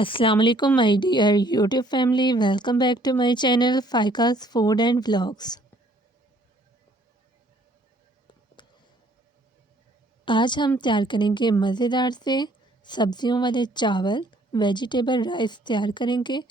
अस्सलाम वालेकुम my dear YouTube family, welcome back to my channel फ़ाइकाज़ फूड एंड व्लॉग्स। आज हम तैयार करेंगे मज़ेदार से सब्जियों वाले चावल, वेजिटेबल राइस तैयार करेंगे।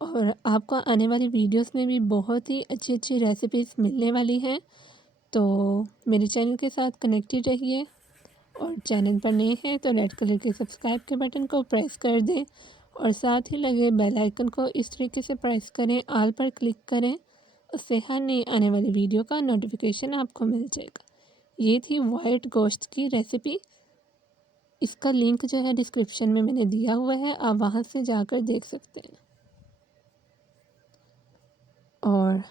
और आपको आने वाली वीडियोस में भी बहुत ही अच्छी अच्छी रेसिपीज़ मिलने वाली हैं, तो मेरे चैनल के साथ कनेक्टेड रहिए। और चैनल पर नए हैं तो रेड कलर के सब्सक्राइब के बटन को प्रेस कर दें और साथ ही लगे बेल आइकन को इस तरीके से प्रेस करें, ऑल पर क्लिक करें। उससे हर नई आने वाली वीडियो का नोटिफिकेशन आपको मिल जाएगा। ये थी वाइट गोश्त की रेसिपी। इसका लिंक जो है डिस्क्रिप्शन में मैंने दिया हुआ है, आप वहाँ से जाकर देख सकते हैं। और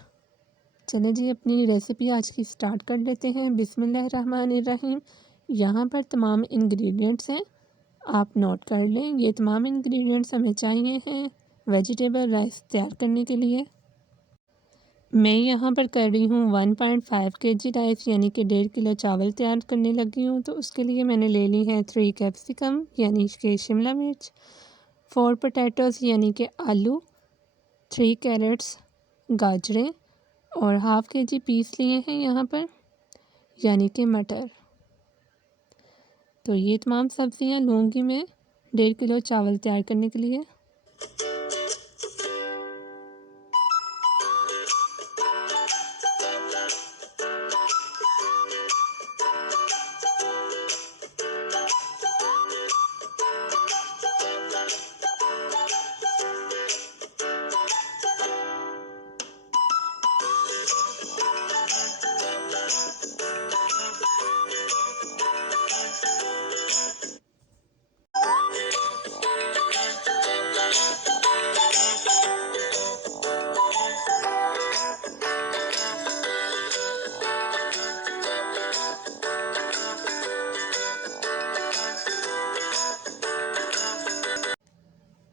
चले जी अपनी रेसिपी आज की स्टार्ट कर लेते हैं। बिस्मिल्लाहिर्रहमानिर्रहीम। यहाँ पर तमाम इंग्रेडिएंट्स हैं, आप नोट कर लें। ये तमाम इंग्रेडिएंट्स हमें चाहिए हैं वेजिटेबल राइस तैयार करने के लिए। मैं यहाँ पर कर रही हूँ 1.5 kg राइस, यानी कि 1.5 किलो चावल तैयार करने लगी हूँ। तो उसके लिए मैंने ले ली है 3 कैप्सिकम यानी कि शिमला मिर्च, 4 पोटैटोज़ यानी कि आलू, 3 कैरेट्स गाजरें और हाफ़ kg पीस लिए हैं यहाँ पर यानी कि मटर। तो ये तमाम सब्ज़ियाँ लूँगी मैं 1.5 किलो चावल तैयार करने के लिए।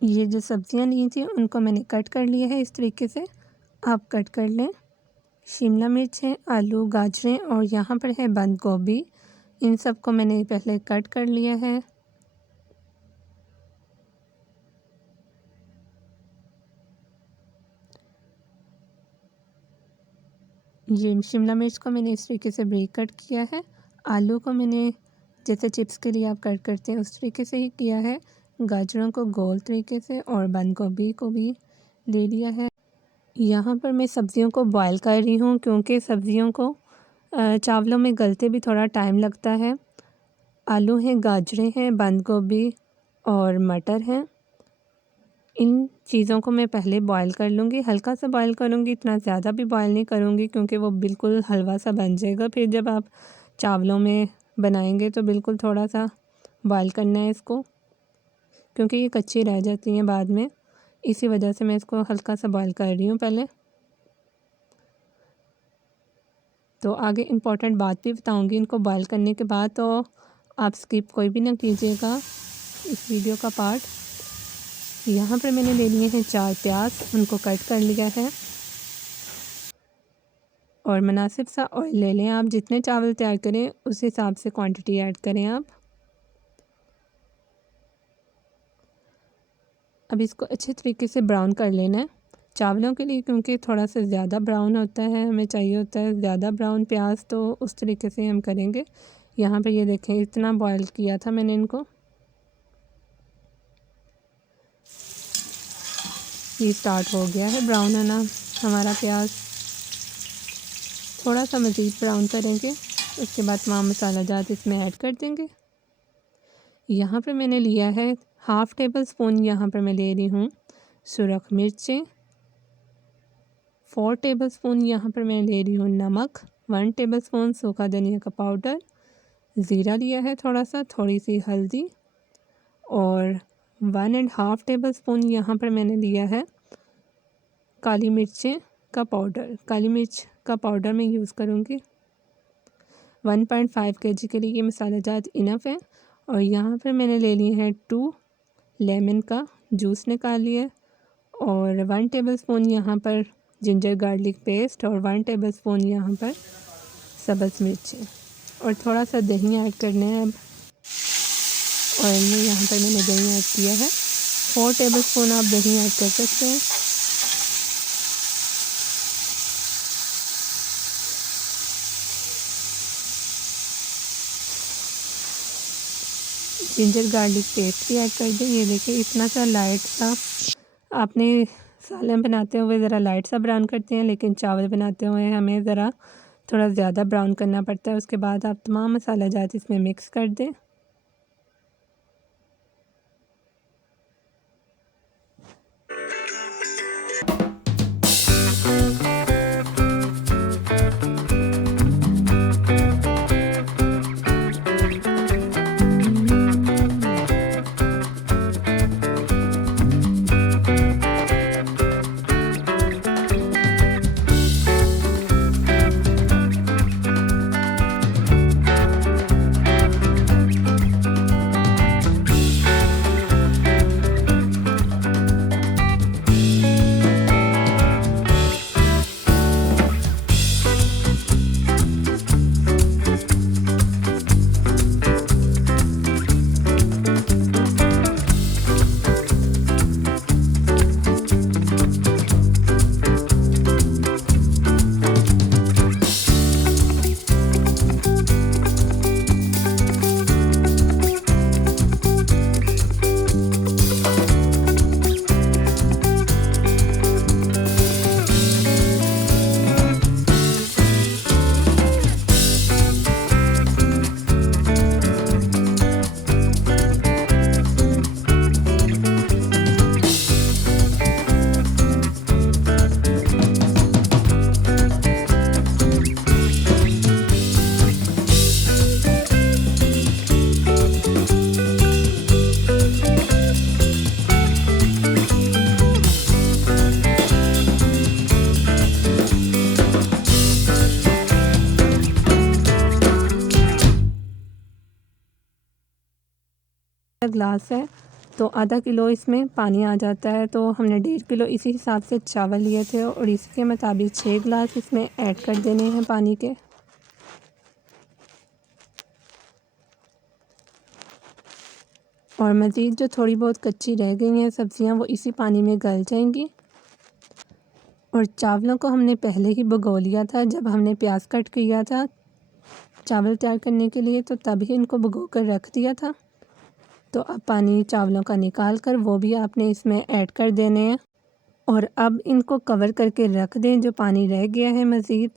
ये जो सब्ज़ियाँ ली थी उनको मैंने कट कर लिया है इस तरीके से, आप कट कर लें। शिमला मिर्च है, आलू, गाजरें और यहाँ पर है बंद गोभी। इन सब को मैंने पहले कट कर लिया है। ये शिमला मिर्च को मैंने इस तरीके से ब्रेक कट किया है। आलू को मैंने जैसे चिप्स के लिए आप कट करते हैं उस तरीके से ही किया है। गाजरों को गोल तरीके से और बंद गोभी को भी ले लिया है। यहाँ पर मैं सब्ज़ियों को बॉईल कर रही हूँ क्योंकि सब्ज़ियों को चावलों में गलते भी थोड़ा टाइम लगता है। आलू हैं, गाजरें हैं, बंद गोभी और मटर हैं। इन चीज़ों को मैं पहले बॉईल कर लूँगी, हल्का सा बॉईल करूँगी, इतना ज़्यादा भी बॉईल नहीं करूँगी क्योंकि वो बिल्कुल हलवा सा बन जाएगा। फिर जब आप चावलों में बनाएंगे तो बिल्कुल थोड़ा सा बॉईल करना है इसको, क्योंकि ये कच्ची रह जाती हैं बाद में। इसी वजह से मैं इसको हल्का सा बॉईल कर रही हूँ पहले। तो आगे इम्पॉर्टेंट बात भी बताऊँगी इनको बॉईल करने के बाद, तो आप स्किप कोई भी ना कीजिएगा इस वीडियो का पार्ट। यहाँ पर मैंने ले लिए हैं 4 प्याज, उनको कट कर लिया है। और मुनासिब सा ऑयल ले लें, आप जितने चावल तैयार करें उस हिसाब से क्वांटिटी ऐड करें आप। अब इसको अच्छे तरीके से ब्राउन कर लेना है चावलों के लिए, क्योंकि थोड़ा सा ज़्यादा ब्राउन होता है, हमें चाहिए होता है ज़्यादा ब्राउन प्याज, तो उस तरीके से हम करेंगे। यहाँ पर ये देखें इतना बॉयल किया था मैंने इनको। ये स्टार्ट हो गया है ब्राउन होना हमारा प्याज। थोड़ा सा मज़ीद ब्राउन करेंगे, उसके बाद तमाम मसाला जात इसमें ऐड कर देंगे। यहाँ पर मैंने लिया है 1/2 टेबल स्पून, यहाँ पर मैं ले रही हूँ सुरख मिर्चें। 4 टेबल स्पून यहाँ पर मैं ले रही हूँ नमक। 1 टेबल स्पून सूखा धनिया का पाउडर। ज़ीरा लिया है थोड़ा सा, थोड़ी सी हल्दी और 1.5 टेबल स्पून यहाँ पर मैंने लिया है काली मिर्चें का पाउडर। काली मिर्च का पाउडर मैं यूज़ करूँगी। 1.5 kg के लिए ये मसाला जात इनफ है। और यहाँ पर मैंने ले लिए हैं 2 लेमन का जूस निकाल लिया और 1 टेबल स्पून यहाँ पर जिंजर गार्लिक पेस्ट और 1 टेबल स्पून यहाँ पर सब्ज़ मिर्चें और थोड़ा सा दही ऐड करना है। अब ऑयल में यहाँ पर मैंने दही ऐड किया है। 4 टेबलस्पून आप दही ऐड कर सकते हैं। जिंजर गार्लिक पेस्ट भी ऐड कर दें। ये देखिए इतना सा लाइट सा आपने सालन बनाते हुए ज़रा लाइट सा ब्राउन करते हैं, लेकिन चावल बनाते हुए हमें ज़रा थोड़ा ज़्यादा ब्राउन करना पड़ता है। उसके बाद आप तमाम मसाला जात इसमें मिक्स कर दें। ग्लास है तो आधा किलो इसमें पानी आ जाता है। तो हमने 1.5 किलो इसी हिसाब से चावल लिए थे और इसके मुताबिक 6 गिलास इसमें ऐड कर देने हैं पानी के। और मज़ीद जो थोड़ी बहुत कच्ची रह गई हैं सब्ज़ियां वो इसी पानी में गल जाएंगी। और चावलों को हमने पहले ही भिगो लिया था जब हमने प्याज कट किया था चावल तैयार करने के लिए, तो तभी इनको भिगो कर रख दिया था। तो अब पानी चावलों का निकाल कर वो भी आपने इसमें ऐड कर देने हैं और अब इनको कवर करके रख दें। जो पानी रह गया है मज़ीद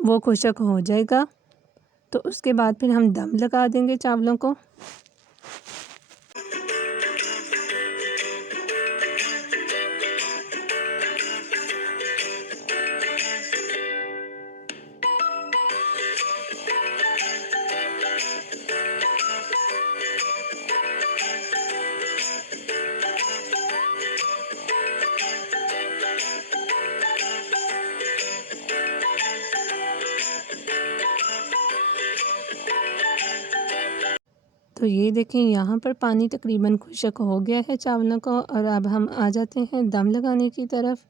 वो खुश्क हो जाएगा, तो उसके बाद फिर हम दम लगा देंगे चावलों को। तो ये देखें यहाँ पर पानी तकरीबन खुश्क हो गया है चावलों को। और अब हम आ जाते हैं दम लगाने की तरफ।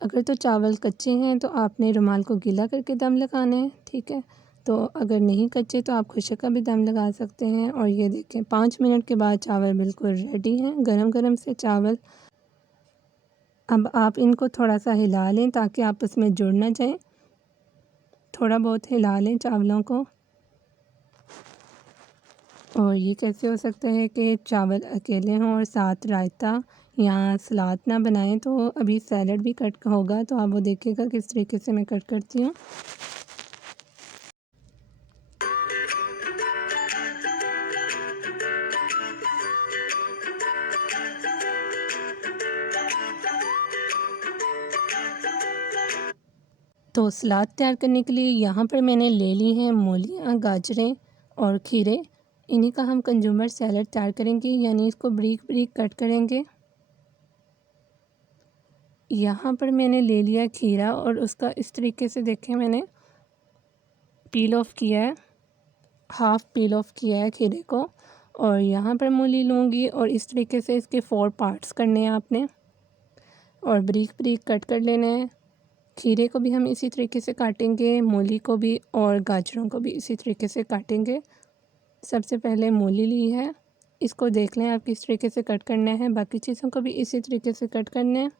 अगर तो चावल कच्चे हैं तो आपने रुमाल को गीला करके दम लगाना है, ठीक है। तो अगर नहीं कच्चे तो आप खुश्क का भी दम लगा सकते हैं। और ये देखें 5 मिनट के बाद चावल बिल्कुल रेडी हैं, गरम गरम से चावल। अब आप इनको थोड़ा सा हिला लें ताकि आपस में जुड़ ना जाएं। थोड़ा बहुत हिला लें चावलों को। और ये कैसे हो सकता है कि चावल अकेले हों और साथ रायता या सलाद ना बनाएं। तो अभी सैलड भी कट होगा, तो आप वो देखिएगा किस तरीके से मैं कट करती हूँ। तो सलाद तैयार करने के लिए यहाँ पर मैंने ले ली हैं मूलियाँ, गाजरें और खीरे। इन्हीं का हम कंज्यूमर सैलड तैयार करेंगे, यानी इसको बारीक बारीक कट करेंगे। यहाँ पर मैंने ले लिया खीरा और उसका इस तरीके से देखें मैंने पील ऑफ किया है, हाफ़ पील ऑफ किया है खीरे को। और यहाँ पर मूली लूँगी और इस तरीके से इसके 4 पार्ट्स करने हैं आपने और बारीक बारीक कट कर लेना है। खीरे को भी हम इसी तरीके से काटेंगे, मूली को भी और गाजरों को भी इसी तरीके से काटेंगे। सबसे पहले मूली ली है इसको देख लें आप किस तरीके से कट करना है। बाकी चीज़ों को भी इसी तरीके से कट करना है।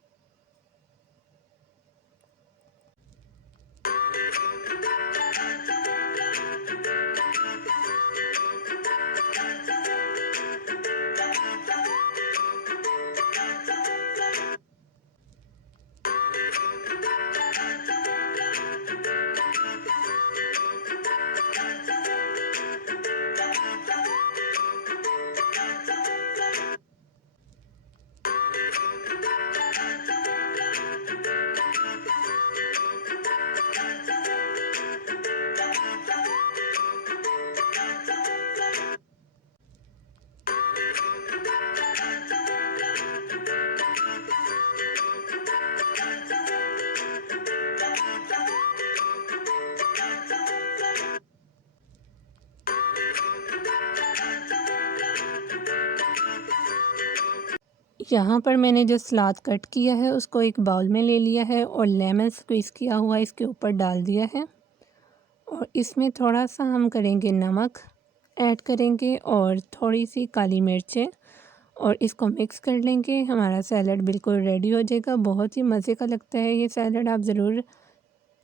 यहाँ पर मैंने जो सलाद कट किया है उसको एक बाउल में ले लिया है और लेमन स्क्वीज़ किया हुआ इसके ऊपर डाल दिया है। और इसमें थोड़ा सा हम करेंगे नमक ऐड करेंगे और थोड़ी सी काली मिर्चें और इसको मिक्स कर लेंगे। हमारा सैलड बिल्कुल रेडी हो जाएगा। बहुत ही मज़े का लगता है ये सैलड। आप ज़रूर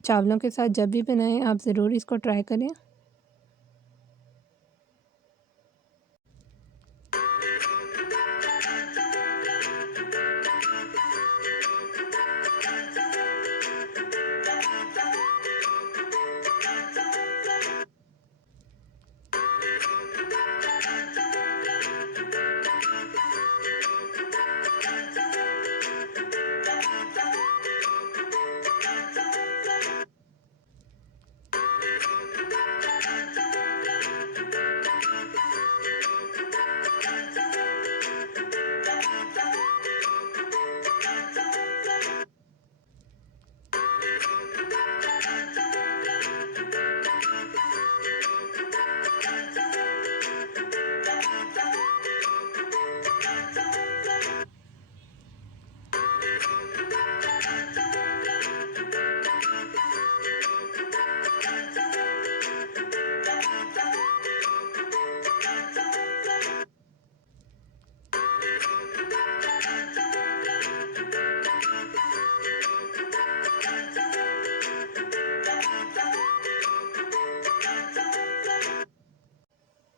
चावलों के साथ जब भी बनाएं आप ज़रूर इसको ट्राई करें।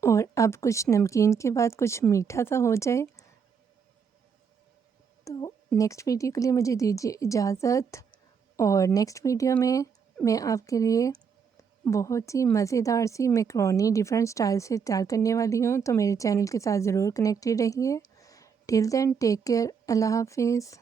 और अब कुछ नमकीन के बाद कुछ मीठा सा हो जाए तो नेक्स्ट वीडियो के लिए मुझे दीजिए इजाज़त। और नेक्स्ट वीडियो में मैं आपके लिए बहुत ही मज़ेदार सी मैकरोनी डिफरेंट स्टाइल से तैयार करने वाली हूँ। तो मेरे चैनल के साथ ज़रूर कनेक्टेड रहिए। Till then take care. अल्लाह हाफिज़।